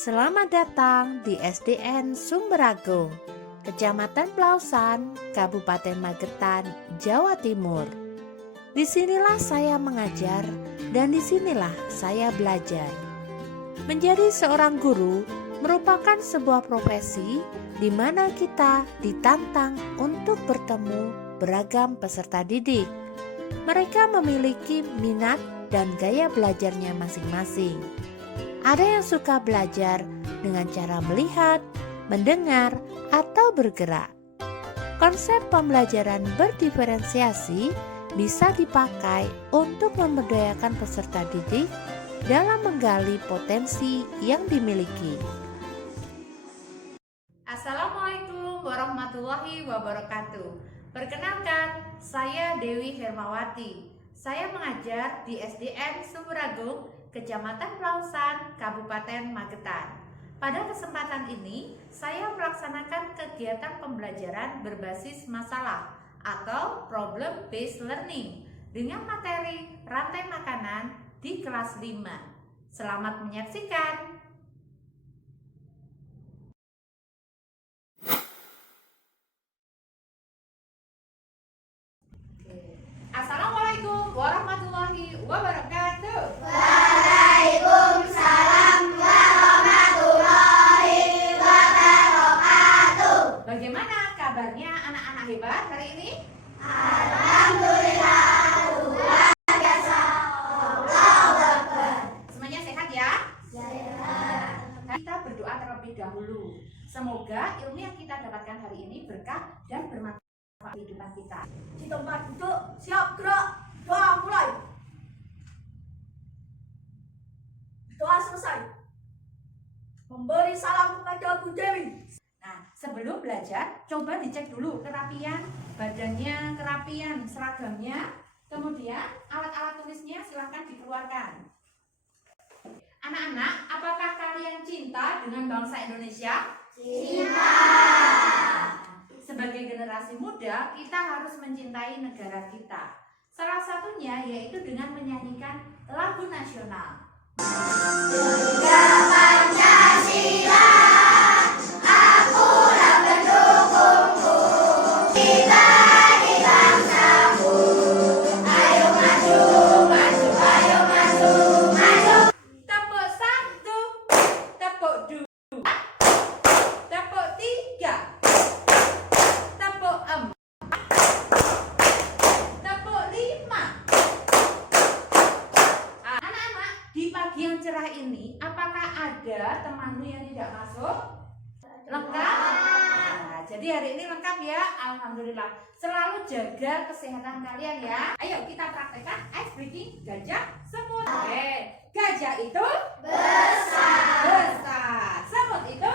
Selamat datang di SDN Sumberagung, Kecamatan Plausan, Kabupaten Magetan, Jawa Timur. Disinilah saya mengajar dan disinilah saya belajar. Menjadi seorang guru merupakan sebuah profesi di mana kita ditantang untuk bertemu beragam peserta didik. Mereka memiliki minat dan gaya belajarnya masing-masing. Ada yang suka belajar dengan cara melihat, mendengar, atau bergerak. Konsep pembelajaran berdiferensiasi bisa dipakai untuk memberdayakan peserta didik dalam menggali potensi yang dimiliki. Assalamualaikum warahmatullahi wabarakatuh. Perkenalkan, saya Dewi Hermawati. Saya mengajar di SDN Sumberagung, Kecamatan Plausan, Kabupaten Magetan. Pada kesempatan ini, saya melaksanakan kegiatan pembelajaran berbasis masalah atau problem based learning dengan materi rantai makanan di kelas 5. Selamat menyaksikan. Assalamualaikum warahmatullahi wabarakatuh. Waalaikumsalam warahmatullahi wabarakatuh. Bagaimana kabarnya anak-anak hebat hari ini? Alhamdulillah, luar biasa. Allahu Akbar. Semuanya sehat ya? Sehat. Kita berdoa terlebih dahulu. Semoga ilmu yang kita dapatkan hari ini berkah dan bermanfaat kehidupan kita. Di tempat duduk, siap gerak. Doa mulai. Doa selesai. Memberi salam kepada Bu Dewi. Nah, sebelum belajar, coba dicek dulu kerapian badannya, kerapian seragamnya, kemudian alat-alat tulisnya silahkan dikeluarkan. Anak-anak, apakah kalian cinta dengan bangsa Indonesia? Cinta. Sebagai generasi muda, kita harus mencintai negara kita. Salah satunya yaitu dengan menyanyikan lagu nasional. Tiga Pancasila, akulah pendukungmu. Kita di bangsamu. Ayo maju, maju, ayo maju, maju. Tepuk 1, tepuk 2, tepuk 3, tepuk 4, tepuk 5. Anak-anak, di pagi yang cerah ini, apakah ada temanmu yang tidak masuk? Lengkap? Nah, jadi hari ini lengkap ya, alhamdulillah. Selalu jaga kesehatan kalian ya. Ayo kita praktekkan ice breaking gajah semut. Oke, gajah itu besar, semut itu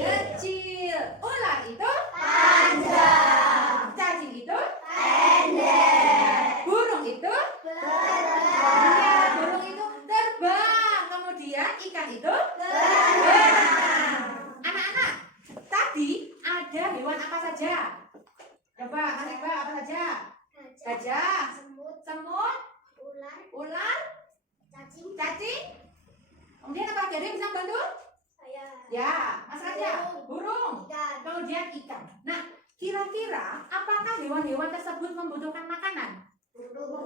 kecil, ular itu Panjang, cacing itu pendek, burung itu berenang, iya, burung itu terbang, kemudian ikan itu berenang. Anak-anak, tadi ada hewan apa saja? Coba nebak apa saja? Gajah, semut, semut, ular, cacing, cacing. Kemudian apa lagi? Ada yang bisa bantu? saya, Ya, Mas Raja, burung. ikan, Kemudian ikan. Nah, kira-kira apakah hewan-hewan tersebut membutuhkan makanan? burung,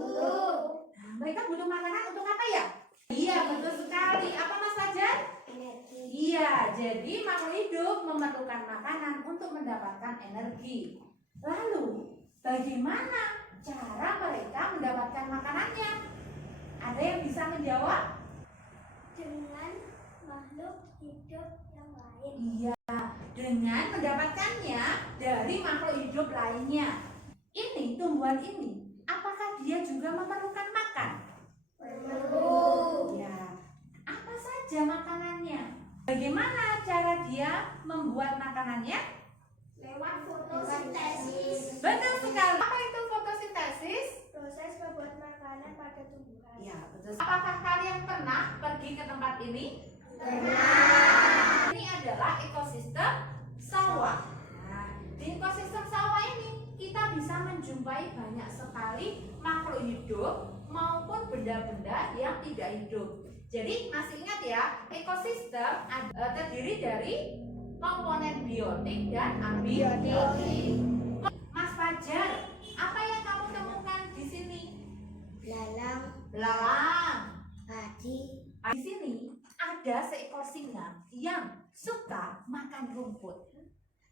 Nah, mereka butuh makanan untuk apa ya? Iya, betul sekali. Apa Mas Fajar? energi, Iya, jadi makhluk hidup memerlukan makanan untuk mendapatkan energi. Lalu, bagaimana cara mereka mendapatkan makanannya? Ada yang bisa menjawab? dengan makhluk hidup yang lain. Iya, dengan mendapatkannya dari makhluk hidup lainnya. Ini tumbuhan ini, apakah dia juga memerlukan makan? Perlu Ya, apa saja makanannya? Bagaimana cara dia membuat makanannya? lewat fotosintesis, Betul sekali. Apa itu fotosintesis? proses membuat makanan pada tumbuhan. Ya, betul. Apakah kalian pernah pergi ke tempat ini? Pernah. Ini adalah ekosistem sawah. Nah, di ekosistem sawah ini kita bisa menjumpai banyak sekali makhluk hidup maupun benda-benda yang tidak hidup. Jadi masih ingat ya, ekosistem terdiri dari komponen biotik dan abiotik. Mas Fajar, apa yang kamu temukan di sini? Belalang. padi, Di sini ada seekor singa yang suka makan rumput.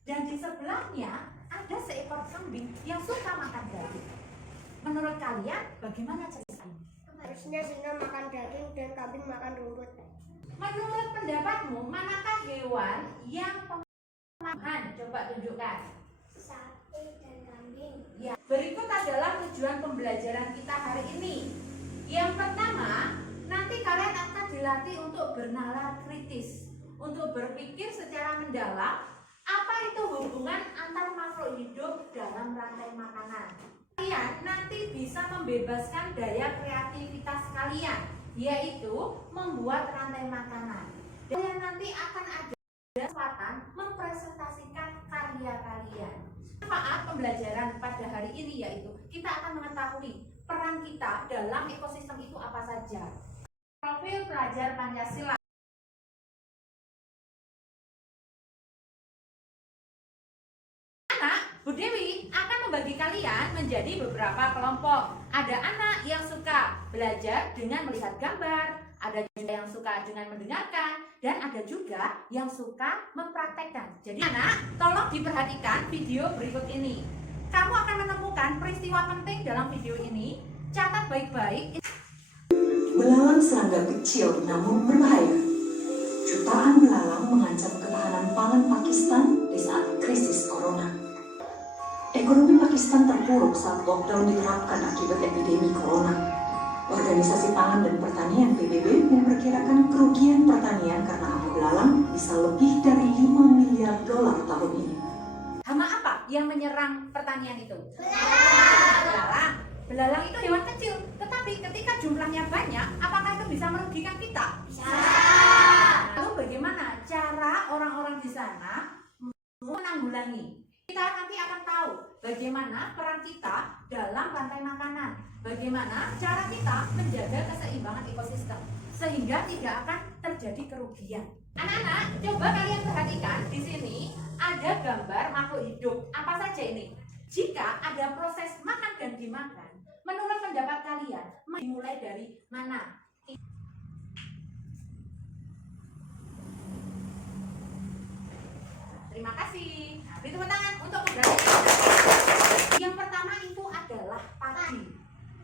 Dan di sebelahnya ada seekor kambing yang suka makan daging. Menurut kalian bagaimana ceritanya? harusnya singa makan daging dan kambing makan rumput. Menurut pendapatmu, manakah hewan yang pemakan? Coba tunjukkan. Sapi dan kambing. Ya, berikut adalah tujuan pembelajaran kita hari ini. Yang pertama, nanti kalian akan dilatih untuk bernalar kritis, untuk berpikir secara mendalam apa itu hubungan antar makhluk hidup dalam rantai makanan. Kalian nanti bisa membebaskan daya kreativitas kalian, yaitu membuat rantai makanan. Dan kalian nanti akan ada kesempatan mempresentasikan karya kalian. Manfaat pembelajaran pada hari ini yaitu kita akan mengetahui peran kita dalam ekosistem itu apa saja. Profil pelajar Pancasila. Bu Dewi akan membagi kalian menjadi beberapa kelompok. Ada anak yang suka belajar dengan melihat gambar, ada juga yang suka dengan mendengarkan, dan ada juga yang suka mempraktekkan. Jadi anak, tolong diperhatikan video berikut ini. Kamu akan menemukan peristiwa penting dalam video ini. Catat baik-baik. Belalang serangga kecil namun berbahaya. Jutaan belalang mengancam ketahanan pangan Pakistan di saat krisis corona. Ekonomi Pakistan terpuruk saat lockdown diterapkan akibat epidemi corona. Organisasi Pangan dan Pertanian PBB memperkirakan kerugian pertanian karena abu belalang bisa lebih dari 5 miliar dolar tahun ini. Hama apa yang menyerang pertanian itu? Belalang. Belalang itu hewan kecil, tetapi ketika jumlahnya banyak, apakah itu bisa merugikan kita? Bisa. Lalu bagaimana cara orang-orang di sana menanggulangi? Kita nanti akan tahu bagaimana peran kita dalam rantai makanan, bagaimana cara kita menjaga keseimbangan ekosistem sehingga tidak akan terjadi kerugian. Anak-anak, coba kalian perhatikan di sini ada gambar makhluk hidup. Apa saja ini? Jika ada proses makan dan dimakan, menurut pendapat kalian dimulai dari mana? Terima kasih. Nah, beri tepuk tangan untuk keberhasilan. Yang pertama itu adalah padi.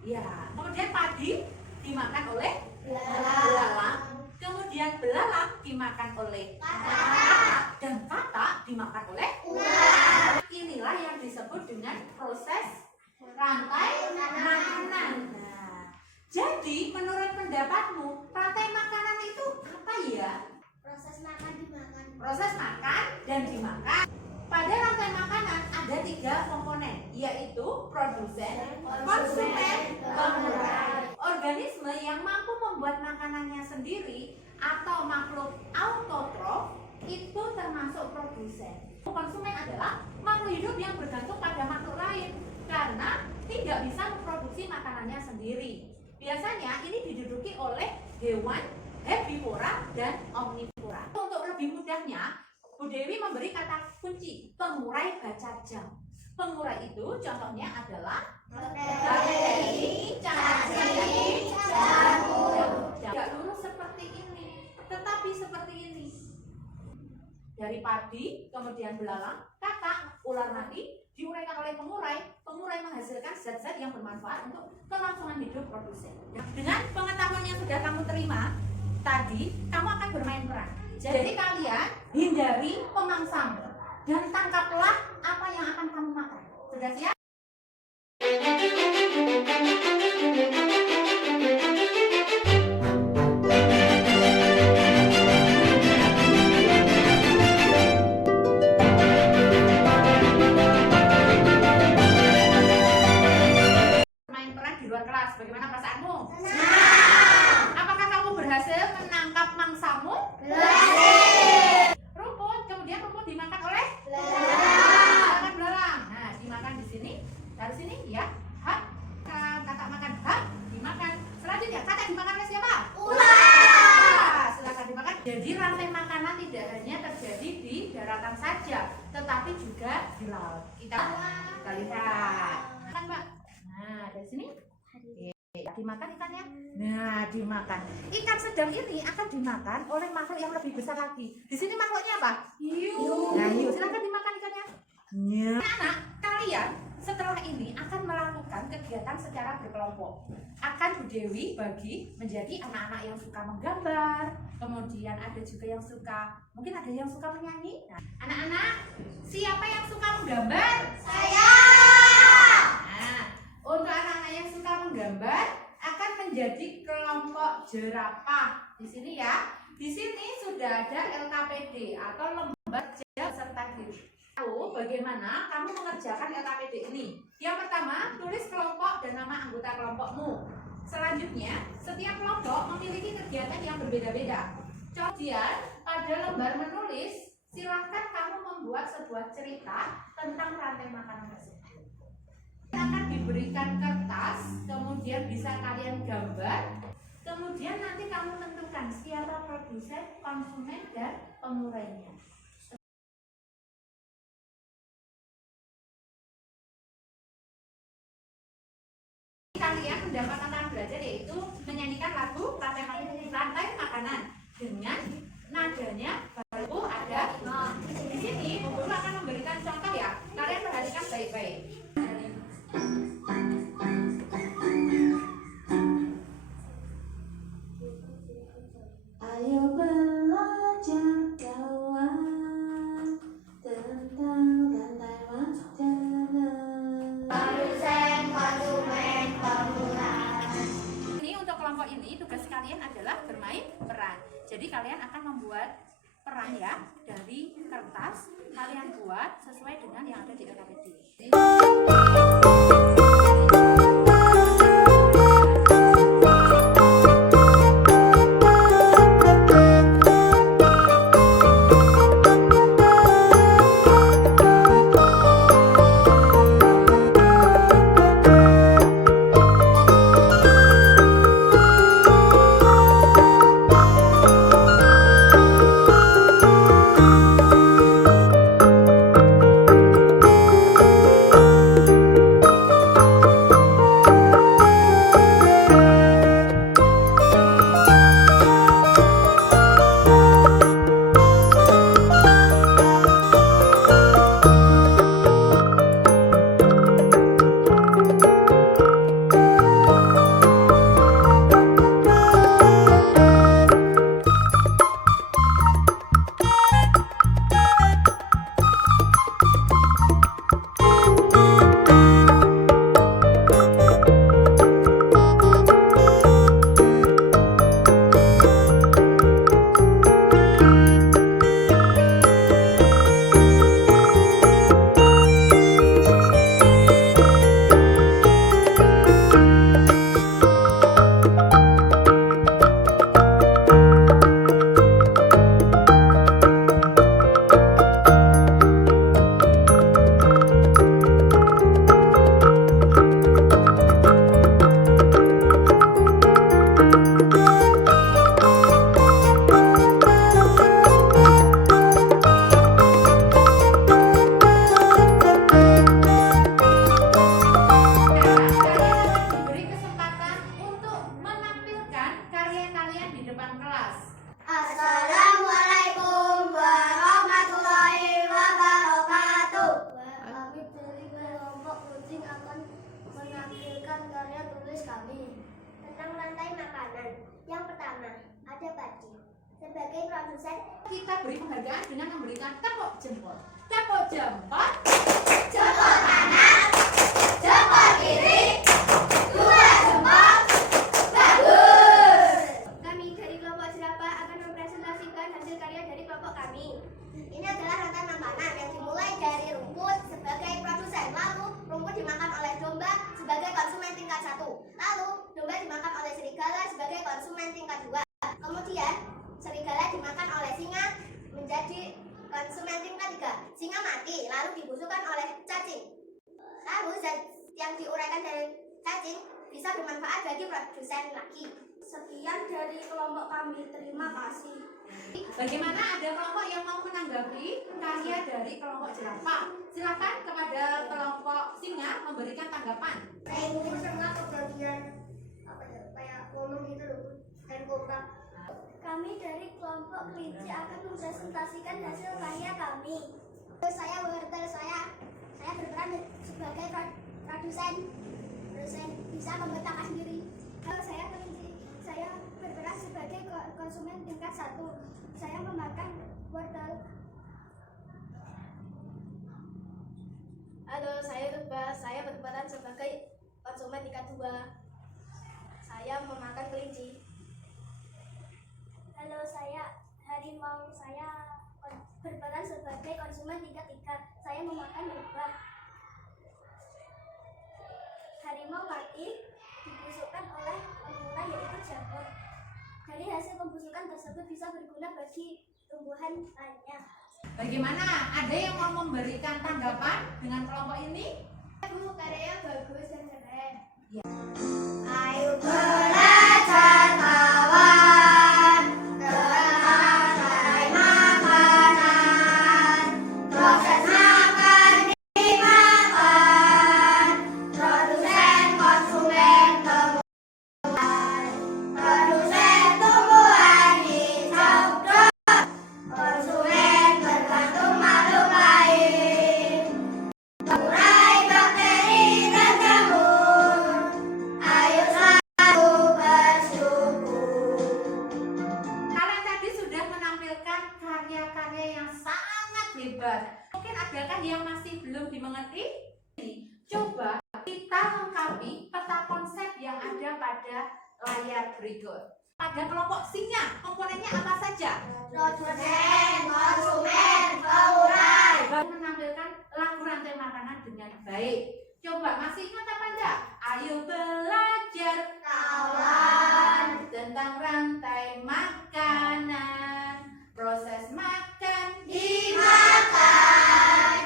Ya, kemudian padi dimakan oleh belalang. Kemudian belalang dimakan oleh katak dan katak dimakan oleh ular. Inilah yang disebut dengan proses rantai makanan. Nah, jadi menurut pendapatmu rantai makanan itu apa ya? Proses makan dimakan. Proses makan dan dimakan. Pada rantai makanan ada 3 komponen, yaitu produsen, konsumen, pengurai. Organisme yang mampu membuat makanannya sendiri atau makhluk autotrof itu termasuk produsen. Konsumen adalah makhluk hidup yang bergantung pada makhluk lain karena tidak bisa memproduksi makanannya sendiri. Biasanya ini diduduki oleh hewan herbivora dan omnivora. Untuk lebih mudahnya, Bu Dewi memberi kata kunci pengurai baca jam. Pengurai itu contohnya adalah bakteri, cacing, jamur. Tidak lurus seperti ini, tetapi seperti ini. Dari padi, kemudian belalang, katak, ular mati diuraikan oleh pengurai. Pengurai menghasilkan zat-zat yang bermanfaat untuk kelangsungan hidup produsen. Dengan pengetahuan yang sudah kamu terima tadi, kamu akan bermain peran. Jadi kalian hindari pemangsamu dan tangkaplah apa yang akan kamu makan. Sudah siap? Bermain peran di luar kelas, bagaimana perasaanmu? Apakah kamu berhasil menangkap mangsamu? Rumput, kemudian rumput dimakan oleh belalang. Nah, dimakan di sini laut. Kita lihat. Makan, Mbak. Nah, dari sini. Oke, dimakan ikannya. Nah, dimakan. Ikan sedang ini akan dimakan oleh makhluk yang lebih besar lagi. Di sini makhluknya apa? Hiu. Nah, hiu. Silakan dimakan ikannya. Ya. Anak, kalian setelah ini akan melakukan kegiatan secara berkelompok. Akan Bu Dewi bagi menjadi anak-anak yang suka menggambar, kemudian ada juga yang suka, mungkin ada yang suka menyanyi. Nah, anak-anak, siapa yang suka menggambar? Saya. Nah, untuk anak-anak yang suka menggambar akan menjadi kelompok jerapah. Di sini ya. Di sini sudah ada LKPD atau lembar kerja peserta diri. Lalu bagaimana kamu mengerjakan LKPD ini? Yang pertama, tulis kelompok dan nama anggota kelompokmu. Selanjutnya, setiap kelompok memiliki kegiatan yang berbeda-beda. Kemudian, pada lembar menulis, silahkan kamu membuat sebuah cerita tentang rantai makanan tersebut. Akan diberikan kertas, kemudian bisa kalian gambar. Kemudian nanti kamu tentukan siapa produsen, konsumen, dan pengurainya. Kalian mendapat tantangan belajar yaitu menyanyikan lagu rantai makanan dengan nadanya baru ada. Nah, di sini Bu Guru akan memberikan contoh ya. Kalian perhatikan baik-baik. Ayo belajar kawan tentang rantai makanan. Produsen, konsumen, pengurang. Ini untuk kelompok ini tugas kalian adalah bermain peran. Jadi kalian akan membuat peran ya dari kertas. Kalian buat sesuai dengan yang ada di LKPD. sebagai produsen. Kita beri penghargaan dengan memberikan tepuk jempol. Tepuk jempol. Jempol kanan, jempol kiri, dua jempol. Bagus. Kami dari kelompok jerapah akan mempresentasikan hasil karya dari kelompok kami. Ini adalah rantai makanan yang dimulai dari rumput sebagai produsen. Lalu rumput dimakan oleh domba sebagai konsumen tingkat 1. Lalu domba dimakan oleh serigala sebagai konsumen tingkat 2. Kemudian serigala dimakan oleh singa menjadi konsumen tingkat 3. Singa mati lalu dibusukkan oleh cacing. Lalu zat yang diuraikan dari cacing bisa bermanfaat bagi produsen lagi. Sekian dari kelompok kami, terima kasih. Bagaimana, ada kelompok yang mau menanggapi karya dari kelompok jerapah? Silakan. silakan kepada kelompok singa memberikan tanggapan. Saya ini senang kebagian kayak ngomong gitu loh dan kompak. Kami dari kelompok kelinci akan mempresentasikan hasil karya kami. Saya berperan sebagai produsen bisa membentangkan sendiri. Kalau saya kelinci, saya berperan sebagai konsumen tingkat 1. Saya memakan wortel. Halo, saya Ruba. Saya berperan sebagai konsumen tingkat 2. Saya memakan kelinci. Halo, saya harimau. Saya berperan sebagai konsumen tingkat 3. Saya memakan lebah. Harimau mati dibusukkan oleh pengguna yaitu jamur. Dari hasil pembusukan tersebut bisa berguna bagi tumbuhan lainnya. Bagaimana? Ada yang mau memberikan tanggapan dengan kelompok ini? Bu, karyanya bagus dan keren. Ya. Ayo belajar kawan, teratai makanan, proses makan dimakan, produsen konsumen tumbuhan, produsen tumbuhan hijau growth, konsumen bergantung makhluk lain, mengurai bakteri dan jamur. Ayo selalu bersyukur. Kalian tadi sudah menampilkan karya-karya yang sangat hebat. Mungkin adakah yang masih belum dimengerti? Coba kita lengkapi peta konsep yang ada pada layar berikut. Pada kelompok singa, komponennya apa saja? Produsen, konsumen, pengurai. Menampilkan lagu rantai makanan dengan baik. Coba masih ingat apa enggak? Ayo belajar Kawan. tentang rantai makanan, proses makan. Dimakan.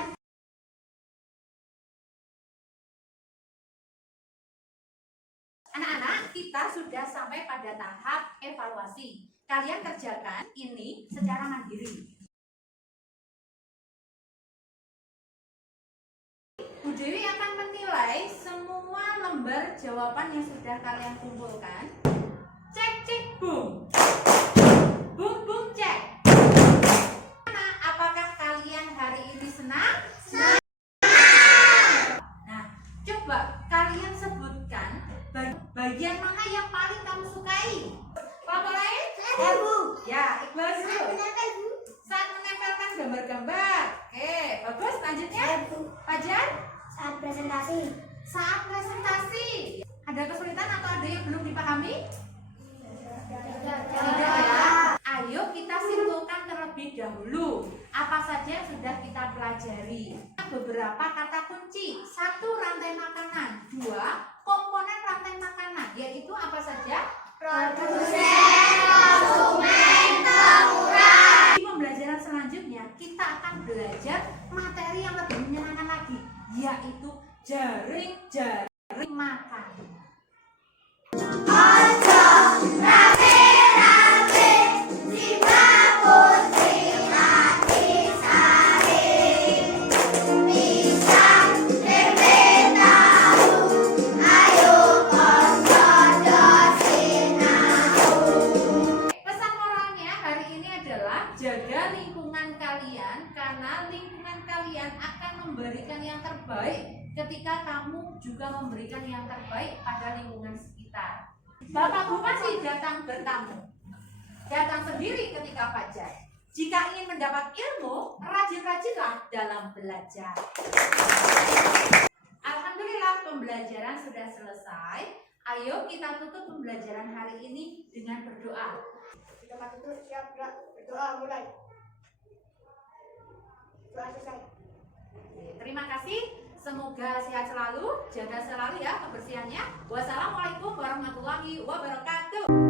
Anak-anak, kita sudah sampai pada tahap evaluasi. Kalian kerjakan ini secara mandiri. Bu Dewi akan menilai semua lembar jawaban yang sudah kalian kumpulkan. Cek, cek, boom. Boom, boom, cek. Nah, apakah kalian hari ini senang? Senang. Nah, coba kalian sebutkan bagian mana yang paling kamu sukai. Kelompok lain? Bu. Ya, Iqbal dulu. Menempel, Bu. Saat menempelkan gambar-gambar. Oke, bagus. Selanjutnya, Bu. Fajar. Saat presentasi. Saat presentasi. Ada kesulitan atau ada yang belum dipahami? Tidak ya. Ayo kita simpulkan terlebih dahulu. Apa saja yang sudah kita pelajari? Beberapa kata kunci. 1. Rantai makanan. 2. Komponen rantai makanan. Yaitu apa saja? Produsen, konsumen, pengurai. Di pembelajaran selanjutnya kita akan belajar materi yang lebih menyenangkan lagi, yaitu jaring makan. Ojo, rame-rame, simak putri hati saring. Pisang, tempe, tahu, ayo konsodosin aku. Pesan moralnya hari ini adalah jaga lingkungan kalian, karena lingkungan kalian akan memberikan yang terbaik ketika kamu juga memberikan yang terbaik pada lingkungan sekitar. Bapak Bupati datang bertamu, datang sendiri ketika fajar. Jika ingin mendapat ilmu, rajin-rajinlah dalam belajar. Alhamdulillah pembelajaran sudah selesai. Ayo kita tutup pembelajaran hari ini dengan berdoa. Tempat itu siap, berdoa mulai. Doa selesai. Oke, terima kasih. Semoga sehat selalu, jaga selalu ya kebersihannya. Wassalamualaikum warahmatullahi wabarakatuh.